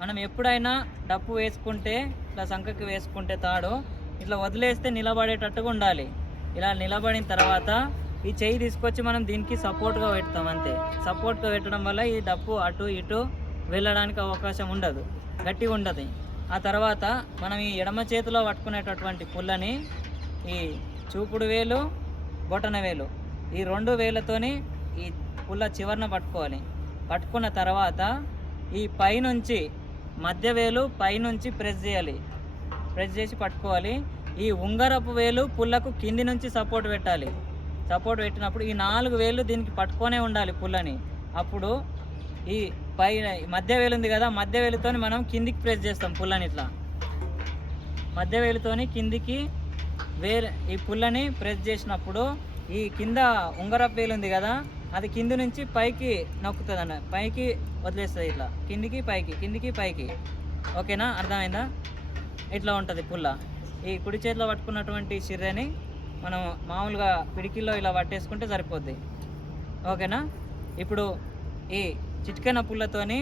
మనం ఎప్పుడైనా డప్పు వేసుకుంటే ఇట్లా సంకకి వేసుకుంటే తాడు ఇట్లా వదిలేస్తే నిలబడేటట్టుగా ఉండాలి. ఇలా నిలబడిన తర్వాత ఈ చెయ్యి తీసుకొచ్చి మనం దీనికి సపోర్ట్గా పెడతాం అంతే. సపోర్ట్గా పెట్టడం వల్ల ఈ డప్పు అటు ఇటు వెళ్ళడానికి అవకాశం ఉండదు, గట్టిగా ఉండదు. ఆ తర్వాత మనం ఈ ఎడమ చేతిలో పట్టుకునేటటువంటి పుల్లని ఈ చూపుడు వేలు, బొటన వేలు ఈ 2 వేలతోని ఈ పుల్ల చివరన పట్టుకోవాలి. పట్టుకున్న తర్వాత ఈ పైనుంచి మధ్య వేలు పైనుంచి ప్రెస్ చేయాలి, ప్రెస్ చేసి పట్టుకోవాలి. ఈ ఉంగరపు వేలు పుల్లకు కింది నుంచి సపోర్ట్ పెట్టాలి. సపోర్ట్ పెట్టినప్పుడు ఈ 4 వేలు దీనికి పట్టుకొనే ఉండాలి పుల్లని. అప్పుడు ఈ మధ్య వేలు ఉంది కదా, మధ్య వేలుతోని మనం కిందికి ప్రెస్ చేస్తాం పుల్లని. ఇట్లా మధ్య వేలుతోని కిందికి ఈ పుల్లని ప్రెస్ చేసినప్పుడు ఈ కింద ఉంగరపు వేలు ఉంది కదా, అది కింది నుంచి పైకి నొక్కుతుంది అన్న, పైకి వదిలేస్తుంది. ఇట్లా కిందికి పైకి, కిందికి పైకి. ఓకేనా, అర్థమైందా? ఇట్లా ఉంటుంది పుల్ల. ఈ కుడి చేతిలో పట్టుకున్నటువంటి సిర్రని మనం మామూలుగా పిడికిల్లో ఇలా పట్టేసుకుంటే సరిపోద్ది. ఓకేనా. ఇప్పుడు ఈ చిటికెన పుల్లతోని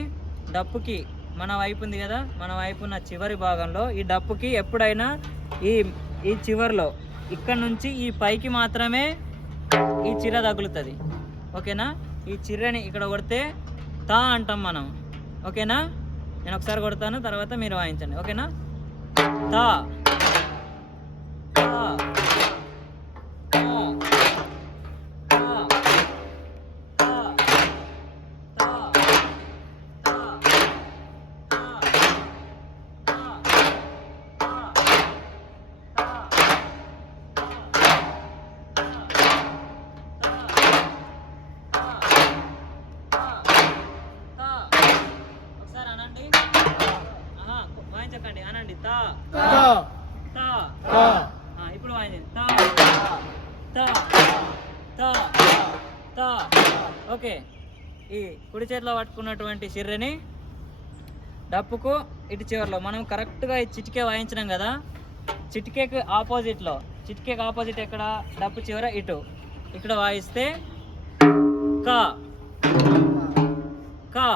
డప్పుకి మన వైపు ఉంది కదా, మన వైపు ఉన్న చివరి భాగంలో ఈ డప్పుకి ఎప్పుడైనా ఈ చివరిలో ఇక్కడ నుంచి ఈ పైకి మాత్రమే ఈ చిర్ర తగులుతుంది. ఓకేనా. ఈ చిర్రని ఇక్కడ కొడితే తా అంటాం మనం. ఓకేనా, నేను ఒకసారి కొడతాను, తర్వాత మీరు వాయించండి. ఓకేనా. తా వాయించకండి, అనండి. తా తా తా. ఇప్పుడు వాయించండి. తా తా తా తా. ఓకే. ఈ కుడి చేతిలో పట్టుకున్నటువంటి సిర్రని డప్పుకు ఇటు చివరిలో మనం కరెక్ట్గా ఈ చిటికే వాయించినాం కదా, చిటికేకి ఆపోజిట్లో, చిటికేకి ఆపోజిట్ ఎక్కడ, డప్పు చివర ఇటు ఇక్కడ వాయిస్తే కా కా.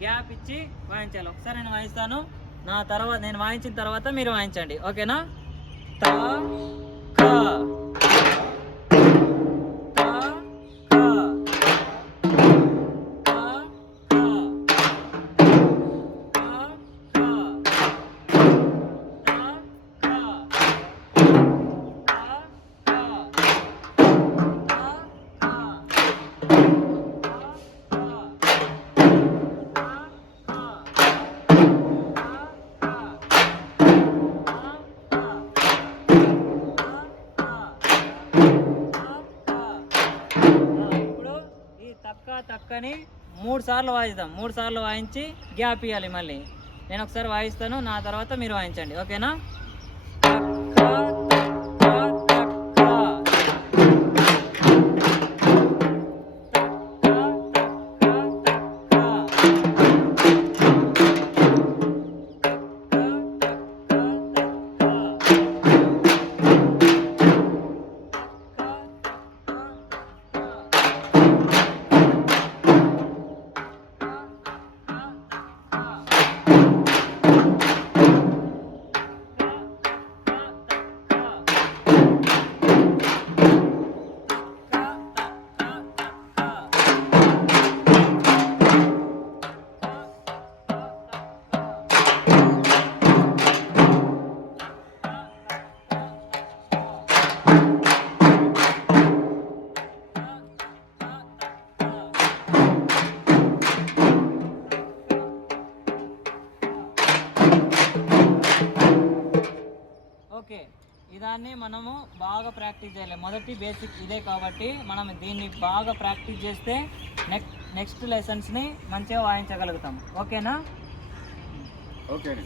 గ్యాప్ ఇచ్చి వాయించాలి. ఒకసారి నేను వాయిస్తాను, నా తర్వాత నేను వాయించిన తర్వాత మీరు వాయించండి. ఓకేనా. తా కా తక్కని 3 సార్లు వాయిద్దాం. 3 సార్లు వాయించి గ్యాప్ ఇవ్వాలి. మళ్ళీ నేను ఒకసారి వాయిస్తాను, నా తర్వాత మీరు వాయించండి. ఓకేనా. ఓకే, ఇదాన్ని మనము బాగా ప్రాక్టీస్ చేయాలి. మొదటి బేసిక్ ఇదే కాబట్టి మనం దీన్ని బాగా ప్రాక్టీస్ చేస్తే నెక్స్ట్ లెసన్స్ని మంచిగా వాయించగలుగుతాం. ఓకేనా. ఓకే అండి.